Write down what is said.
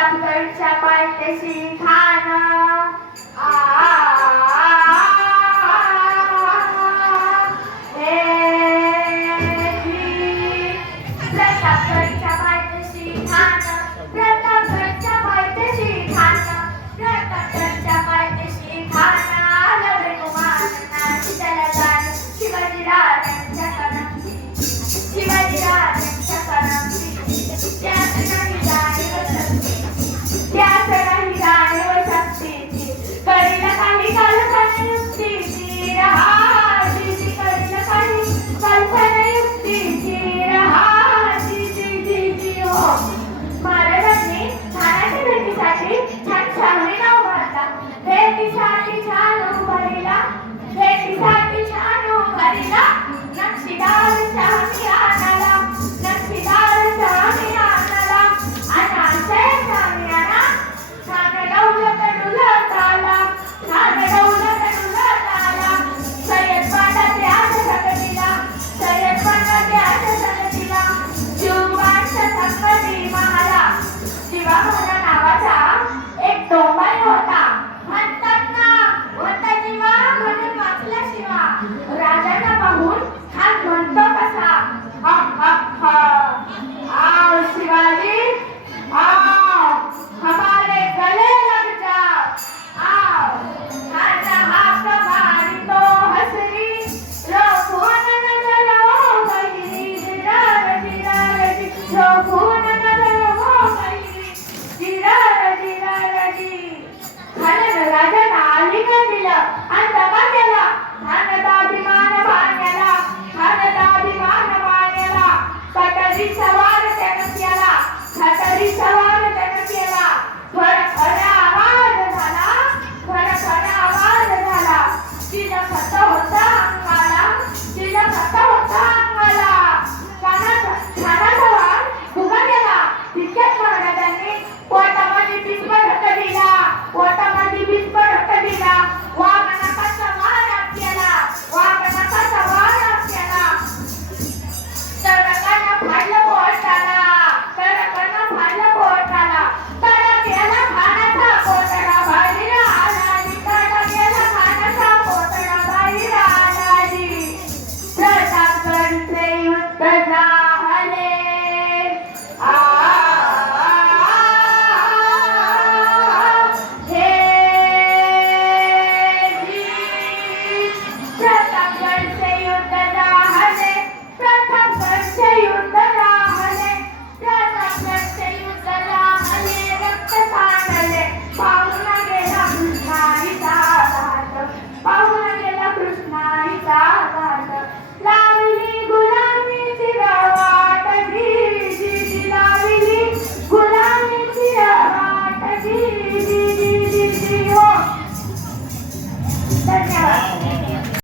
Shabbat জানি না।